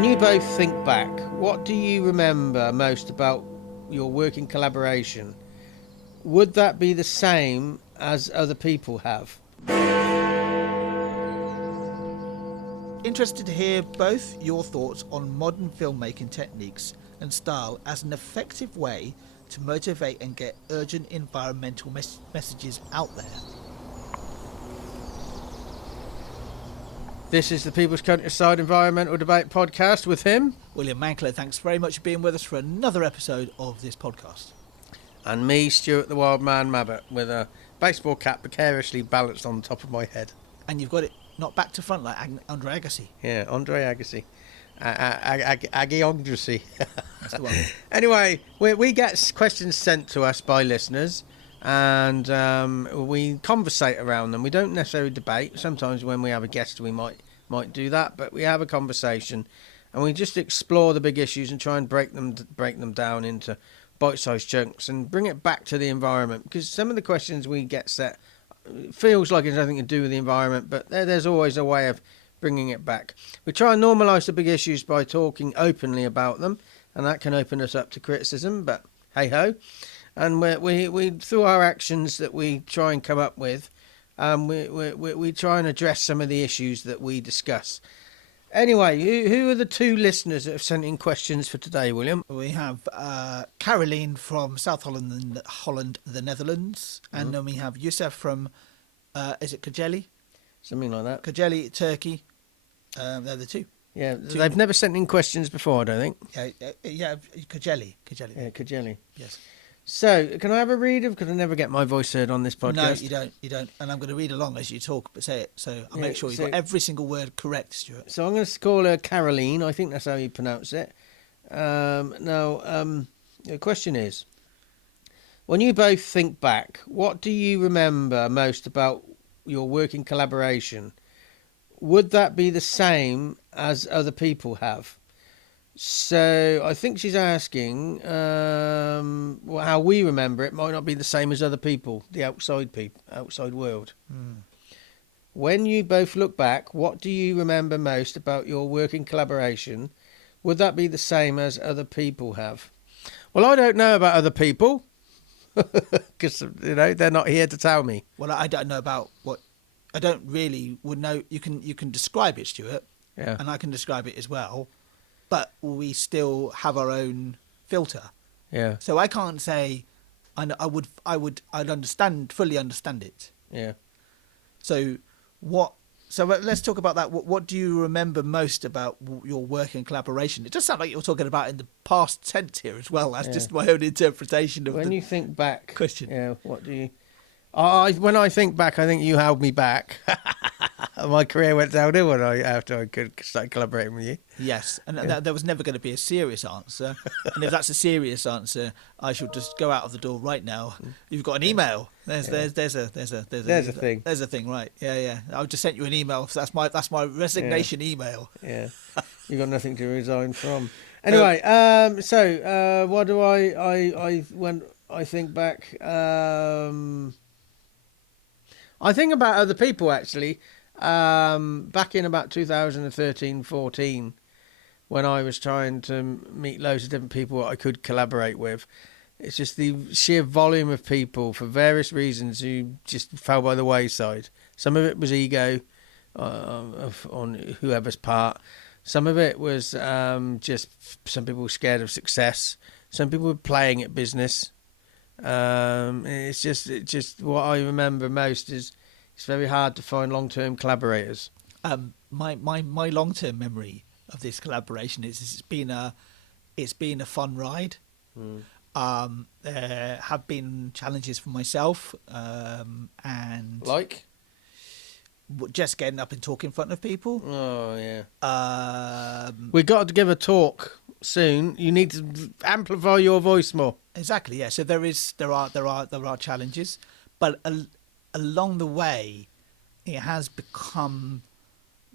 When you both think back, what do you remember most about your working collaboration? Would that be the same as other people have? Interested to hear both your thoughts on modern filmmaking techniques and style as an effective way to motivate and get urgent environmental messages out there. This is the People's Countryside Environmental Debate Podcast with him. William Mankler, thanks very much for being with us for another episode of this podcast. And me, Stuart the Wild Man Mabbott, with a baseball cap precariously balanced on the top of my head. And you've got it not back to front like Andre Agassi. Yeah, Andre Agassi. Aggie Agassi. That's the one. Anyway, we get questions sent to us by listeners, and we conversate around them. We don't necessarily debate. Sometimes when we have a guest, we might do that, but we have a conversation, and we just explore the big issues and try and break them down into bite-sized chunks and bring it back to the environment. Because some of the questions we get set feels like it's nothing to do with the environment, but there's always a way of bringing it back. We try and normalise the big issues by talking openly about them, and that can open us up to criticism, but hey-ho. And we through our actions that we try and come up with, we try and address some of the issues that we discuss. Anyway, who are the two listeners that have sent in questions for today, William? We have Carolien from South Holland, the Netherlands, and then we have Yusuf from, is it Kocaeli? Something like that. Kocaeli, Turkey. They're the two. Yeah, they've never sent in questions before, I don't think. Yeah, Kocaeli. Yeah, Kocaeli. Yes. So, can I have a read of? Because I never get my voice heard on this podcast. No, you don't. And I'm going to read along as you talk, but say it. So I'll make sure you've got every single word correct, Stuart. So I'm going to call her Carolien. I think that's how you pronounce it. The question is, when you both think back, what do you remember most about your working collaboration? Would that be the same as other people have? So I think she's asking how we remember it might not be the same as other people, the outside world. When you both look back, what do you remember most about your working collaboration? Would that be the same as other people have? Well, I don't know about other people because they're not here to tell me. Well, I don't know about what. I don't really would know. You can describe it, Stuart. Yeah. And I can describe it as well. But we still have our own filter. Yeah. So I can't say I'd fully understand it. Yeah. So let's talk about that. What do you remember most about your work and collaboration? It does sound like you're talking about in the past tense here as well. That's just my own interpretation of when you think back. Question. Yeah. What do you? When I think back, I think you held me back. My career went downhill after I started collaborating with you. Yes, and there was never going to be a serious answer. And if that's a serious answer, I shall just go out of the door right now. You've got an email. There's a thing. There's a thing, right? Yeah. I've just sent you an email. So that's my resignation email. Yeah, you got nothing to resign from. Anyway, so what do I when I think back? I think about other people actually. Back in about 2013-14, when I was trying to meet loads of different people I could collaborate with, it's just the sheer volume of people for various reasons who just fell by the wayside. Some of it was ego on whoever's part. Some of it was just some people were scared of success. Some people were playing at business. It's just what I remember most is it's very hard to find long-term collaborators. My long-term memory of this collaboration is it's been a fun ride. There have been challenges for myself, and like just getting up and talking in front of people. Oh yeah. We got to give a talk soon. You need to amplify your voice more. Exactly. Yeah. So there are challenges, but along the way, it has become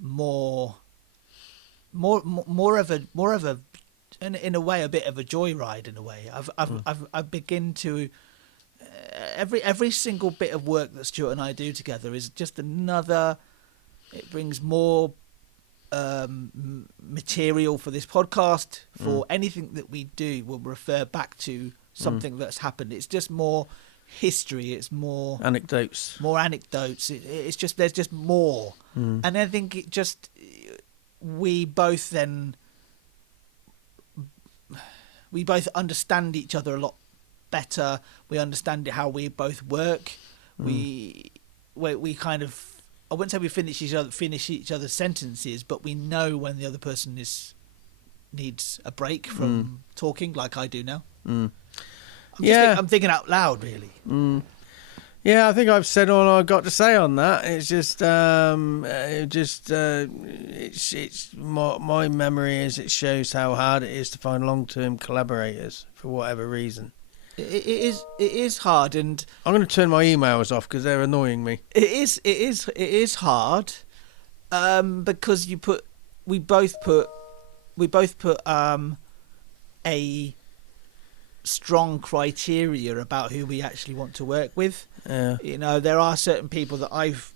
more of a in a way a bit of a joyride. In a way, I've begin to every single bit of work that Stuart and I do together is just another. It brings more material for this podcast, for anything that we do, will refer back to something that's happened. It's just more history. It's more Anecdotes. It's just there's just more, and I think we both understand each other a lot better. We understand how we both work. We kind of, I wouldn't say we finish each other's sentences, but we know when the other person needs a break from talking, like I do now. I'm thinking out loud, really. Yeah, I think I've said all I've got to say on that. It's just, it's my memory is it shows how hard it is to find long-term collaborators for whatever reason. It is hard, and I'm going to turn my emails off because they're annoying me. It is hard, because we both put a strong criteria about who we actually want to work with. Yeah. You know, there are certain people that I've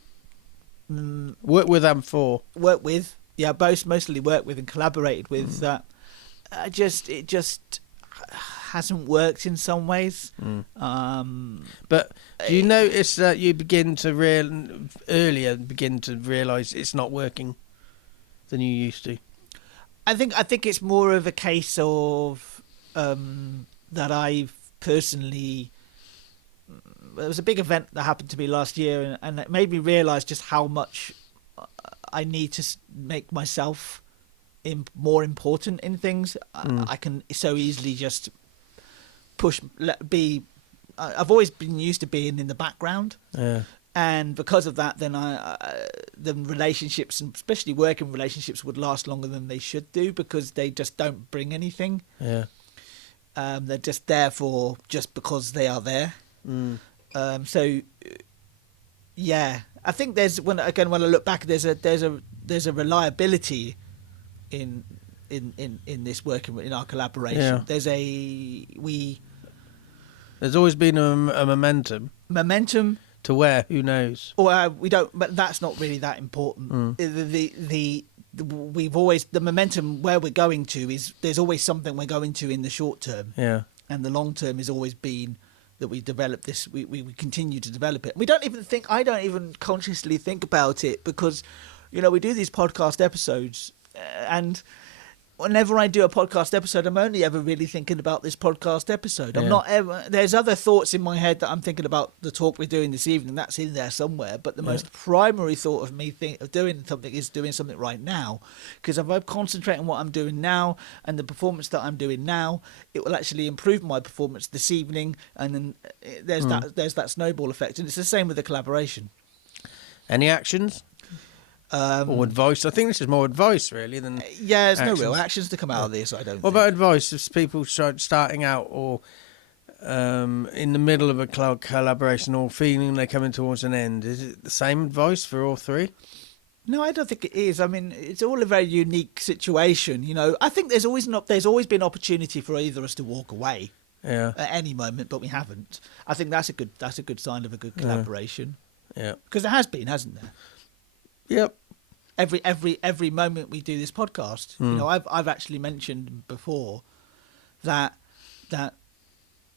worked with and for. Mostly worked with and collaborated with that. It just hasn't worked in some ways. But do you notice that you begin to realise it's not working than you used to? I think it's more of a case of that I've personally. There was a big event that happened to me last year, and it made me realise just how much I need to make myself more important in things. I can so easily just I've always been used to being in the background, and because of that, then the relationships, and especially working relationships, would last longer than they should do because they just don't bring anything. They're just there just because they are there. So I think when I look back, there's a reliability in this working in our collaboration. There's always been a momentum to where, who knows, or we don't, but that's not really that important. The momentum where we're going to is there's always something we're going to in the short term, and the long term has always been that we develop this, we continue to develop it. I don't even consciously think about it because, you know, we do these podcast episodes, and whenever I do a podcast episode, I'm only ever really thinking about this podcast episode. I'm not ever. There's other thoughts in my head that I'm thinking about the talk we're doing this evening. That's in there somewhere. But the most primary thought of me of doing something is doing something right now. Because if I concentrate on what I'm doing now and the performance that I'm doing now, it will actually improve my performance this evening. And then there's that snowball effect. And it's the same with the collaboration. Any actions? Or advice? I think this is more advice, really, than there's actions. no real actions to come out of this, I don't think. What about advice if people starting out or in the middle of a collaboration or feeling they're coming towards an end? Is it the same advice for all three? No, I don't think it is. I mean, it's all a very unique situation. You know, I think there's always been opportunity for either of us to walk away at any moment, but we haven't. I think that's a good sign of a good collaboration. Yeah, because there has been, hasn't there? Yep. Every moment we do this podcast, you know, I've actually mentioned before that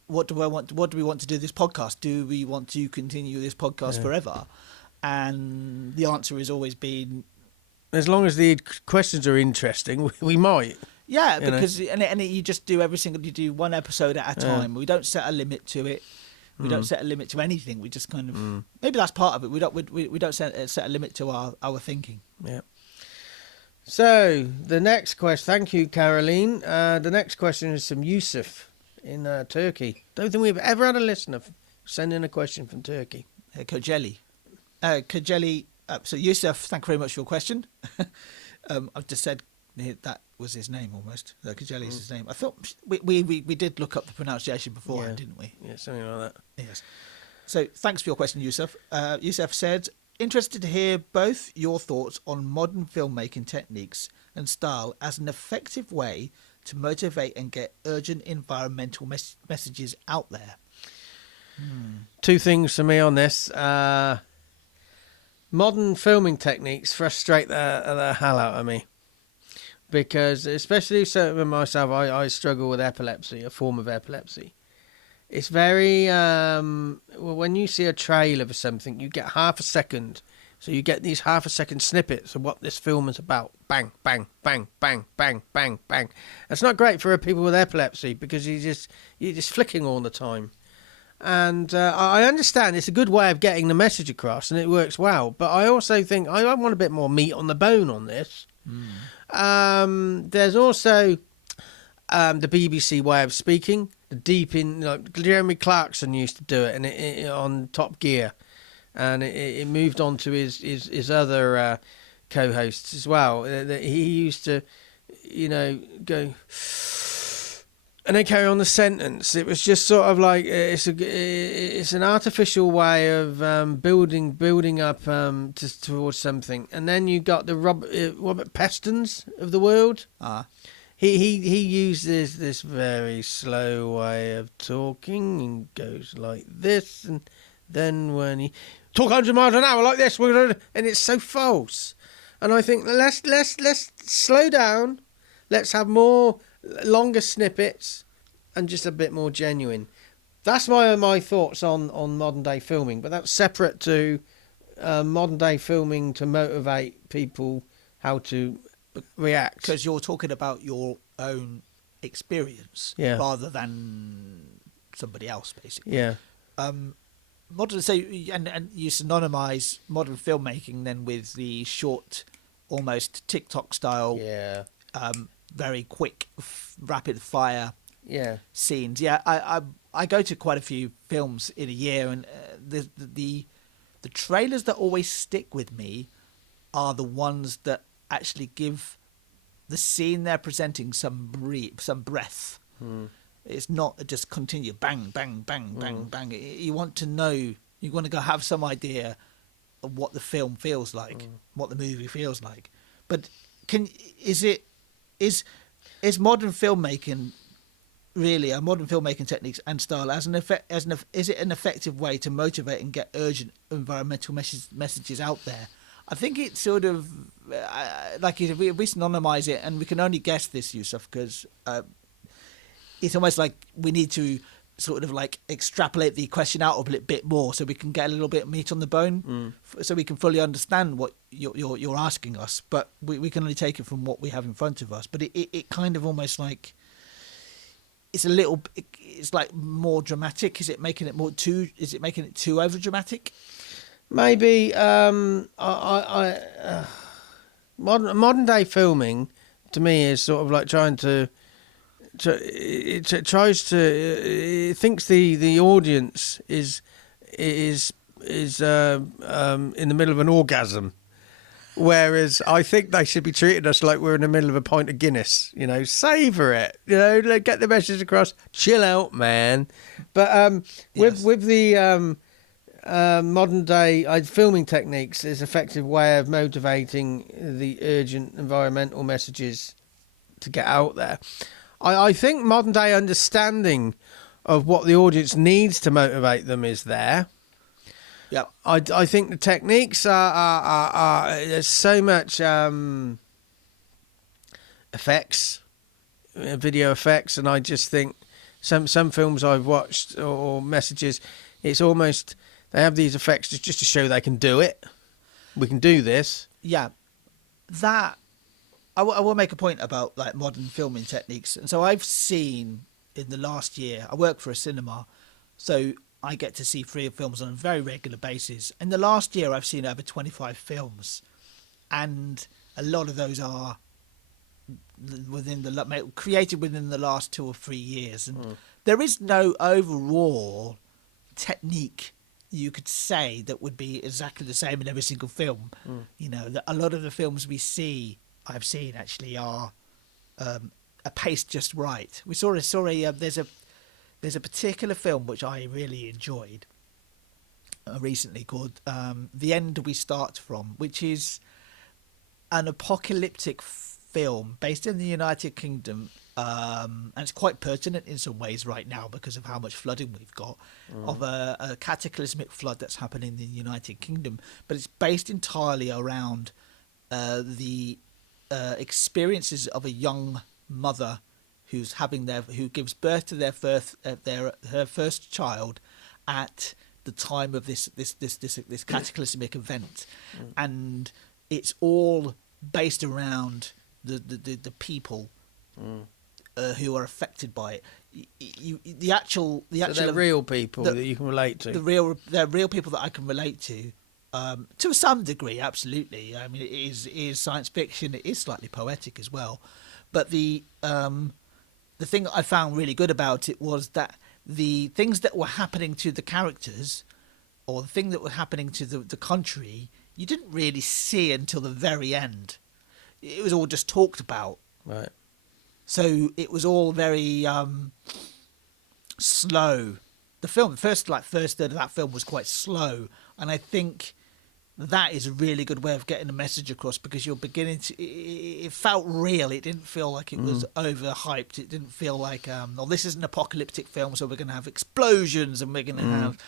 what do we want to do this podcast? Do we want to continue this podcast forever? And the answer has always been, as long as the questions are interesting, we might. Yeah, because you just do you do one episode at a time. We don't set a limit to it. We don't set a limit to anything. We just kind of maybe that's part of it. We don't set a limit to our thinking. Yeah. So the next question. Thank you, Carolien. The next question is from Yusuf in Turkey. Don't think we've ever had a listener send in a question from Turkey. Kocaeli. So Yusuf, thank you very much for your question. I've just said that was his name almost. Kocaeli is his name. I thought we did look up the pronunciation beforehand, didn't we? Yeah, something like that. Yes. So thanks for your question, Yusuf. Yusuf said, interested to hear both your thoughts on modern filmmaking techniques and style as an effective way to motivate and get urgent environmental messages out there. Two things for me on this. modern filming techniques frustrate the hell out of me. Because, especially so with myself, I struggle with epilepsy, a form of epilepsy. It's very, when you see a trailer for something, you get half a second. So you get these half a second snippets of what this film is about. Bang, bang, bang, bang, bang, bang, bang. That's not great for people with epilepsy because you're just flicking all the time. And I understand it's a good way of getting the message across and it works well. But I also think I want a bit more meat on the bone on this. There's also the BBC way of speaking. The deep in, like Jeremy Clarkson used to do it, and it on Top Gear, and it moved on to his other co-hosts as well. He used to, go and then carry on the sentence. It was just sort of like it's an artificial way of building up towards something, and then you got the Robert Pestons of the world. He uses this very slow way of talking and goes like this, and then when he talk 100 miles an hour like this, and it's so false. And I think let's slow down. Let's have more longer snippets and just a bit more genuine. That's my thoughts on modern day filming, but that's separate to modern day filming to motivate people how to react. Because you're talking about your own experience rather than somebody else, basically. Yeah. Modern, so and you synonymise modern filmmaking then with the short, almost TikTok style, very quick, rapid fire scenes. I go to quite a few films in a year, and the trailers that always stick with me are the ones that actually give the scene they're presenting some breath. It's not just continue bang, bang, bang, bang, bang. You want to know, you want to go have some idea of what the film feels like, what the movie feels like. But is modern filmmaking really modern filmmaking techniques and style is it an effective way to motivate and get urgent environmental messages out there? I think it's sort of like if we synonymise it, and we can only guess this, Yusuf, because it's almost like we need to sort of like extrapolate the question out a bit more so we can get a little bit of meat on the bone, so we can fully understand what you're asking us. But we can only take it from what we have in front of us. But it kind of almost like it's like more dramatic. Is it making it too over dramatic? Maybe modern day filming to me is sort of like it thinks the audience is in the middle of an orgasm, whereas I think they should be treating us like we're in the middle of a pint of Guinness. Savour it. Get the message across. Chill out, man. But with the modern day filming techniques is an effective way of motivating the urgent environmental messages to get out there. I think modern day understanding of what the audience needs to motivate them is there. Yeah, I think the techniques are there's so much effects, video effects, and I just think some films I've watched or messages, it's almost they have these effects just to show they can do it. We can do this. Yeah, that I will make a point about like modern filming techniques. And so I've seen in the last year, I work for a cinema, so I get to see free films on a very regular basis. In the last year, I've seen over 25 films, and a lot of those are created within the last 2 or 3 years. And there is no overall technique you could say that would be exactly the same in every single film. A lot of the films I've seen actually are paced just right. We saw there's a particular film which I really enjoyed recently called The End We Start From, which is an apocalyptic film based in the United Kingdom, and it's quite pertinent in some ways right now because of how much flooding we've got, of a cataclysmic flood that's happening in the United Kingdom. But it's based entirely around the experiences of a young mother who gives birth to her first child at the time of this cataclysmic event, and it's all based around the people who are affected by it. So they're real people that you can relate to. They're real people that I can relate to some degree. Absolutely. I mean, it is science fiction. It is slightly poetic as well, but the thing I found really good about it was that the things that were happening to the characters, or the thing that were happening to the country, you didn't really see until the very end. It was all just talked about. Right. So it was all very slow. The first third of that film was quite slow, and I think that is a really good way of getting a message across, because you're beginning to. It felt real. It didn't feel like it was overhyped. It didn't feel like, this is an apocalyptic film, so we're going to have explosions and we're going to have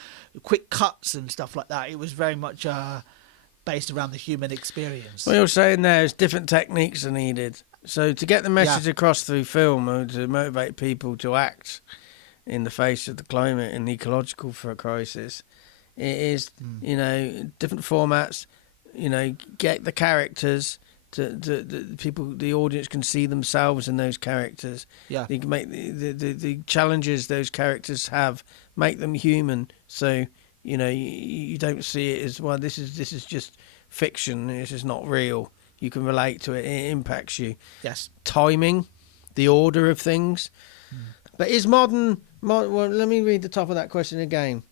quick cuts and stuff like that. It was very much based around the human experience. What you're saying there is different techniques are needed. So to get the message across through film, or to motivate people to act in the face of the climate and the ecological crisis, it is, different formats, get the characters to the audience can see themselves in those characters. Yeah. You can make the challenges those characters have, make them human. So, you don't see it as, well, this is just fiction. This is not real. You can relate to it. It impacts you. Yes. Timing, the order of things. But is modern, well, let me read the top of that question again.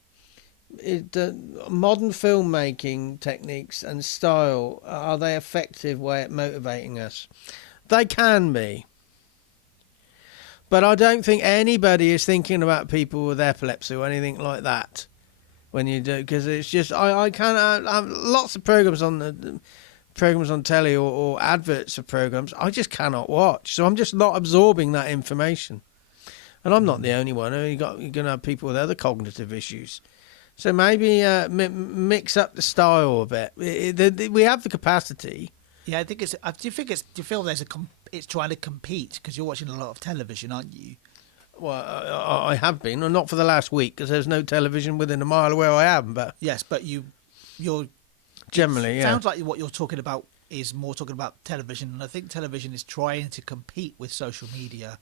The modern filmmaking techniques and style, are they effective way at motivating us? They can be, but I don't think anybody is thinking about people with epilepsy or anything like that when you do, because it's just I can't have lots of programs on telly or adverts of programs I just cannot watch, so I'm just not absorbing that information. And I'm not the only one. You're going to have people with other cognitive issues. So maybe mix up the style a bit. We have the capacity. Yeah, I think it's. Do you feel it's trying to compete, because you're watching a lot of television, aren't you? Well, I have been, well, not for the last week, because there's no television within a mile of where I am. But yes, but you're generally, yeah. Sounds like what you're talking about is more talking about television, and I think television is trying to compete with social media.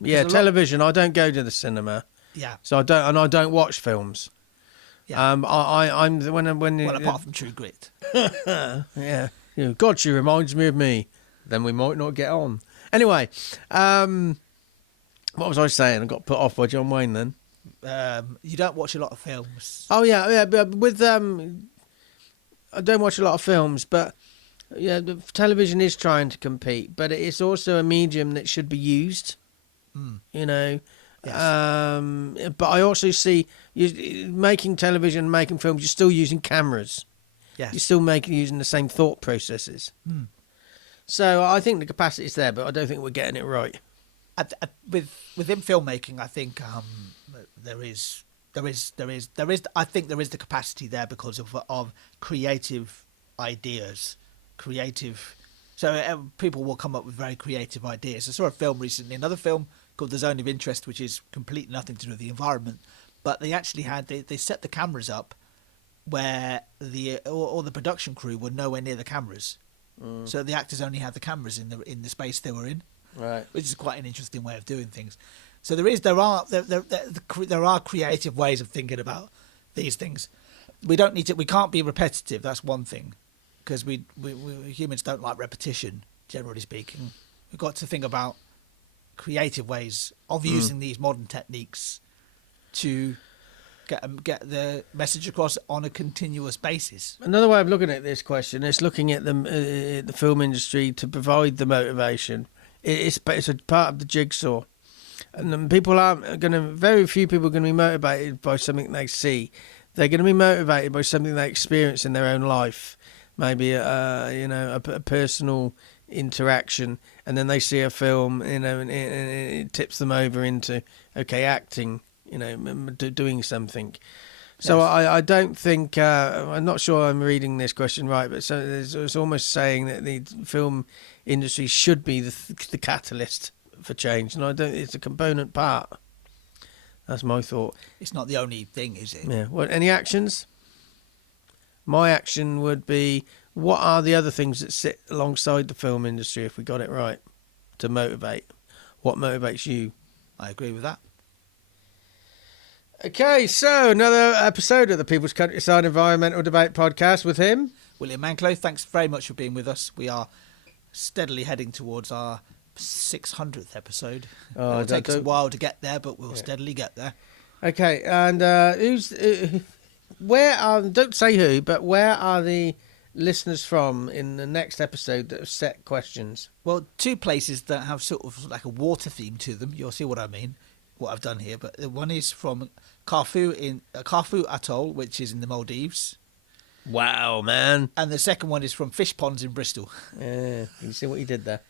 Yeah, television. I don't go to the cinema. Yeah. So I don't watch films. Yeah. I'm when apart from True Grit. Yeah. God, she reminds me of me. Then we might not get on. Anyway, what was I saying? I got put off by John Wayne then. You don't watch a lot of films. Oh yeah. But with I don't watch a lot of films, but yeah, the television is trying to compete, but it's also a medium that should be used. Yes. But I also see you making television, making films. You're still using cameras. Yes. You're still using the same thought processes. So I think the capacity is there, but I don't think we're getting it right. Within filmmaking, I think there is. I think there is the capacity there because of creative ideas, So people will come up with very creative ideas. I saw a film recently, another film called The Zone of Interest, which is completely nothing to do with the environment, but they actually they set the cameras up where all the production crew were nowhere near the cameras, so the actors only had the cameras in the space they were in, right? Which is quite an interesting way of doing things. So there are creative ways of thinking about these things. We can't be repetitive. That's one thing, because we humans don't like repetition, generally speaking. We've got to think about creative ways of using these modern techniques to get the message across on a continuous basis. Another way of looking at this question is looking at the film industry to provide the motivation. It's a part of the jigsaw, and very few people are going to be motivated by something they see. They're going to be motivated by something they experience in their own life. Maybe a personal interaction, and then they see a film, and it tips them over into acting, doing something. So Yes. I don't think I'm not sure I'm reading this question right, but so it's almost saying that the film industry should be the catalyst for change, and I don't. It's a component part. That's my thought. It's not the only thing, is it? Yeah. What? Any actions? My action would be: what are the other things that sit alongside the film industry if we got it right to motivate? What motivates you? I agree with that. Okay, so another episode of the People's Countryside Environmental Debate Podcast with him. William Manclow, thanks very much for being with us. We are steadily heading towards our 600th episode. It'll take us a while to get there, but we'll steadily get there. Okay, and where are, don't say who, but where are the listeners from in the next episode that have set questions? Well, two places that have sort of like a water theme to them. You'll see what I mean, what I've done here. But one is from Corfu Atoll, which is in the Maldives. Wow, man. And the second one is from fish ponds in Bristol. Yeah, you see what you did there.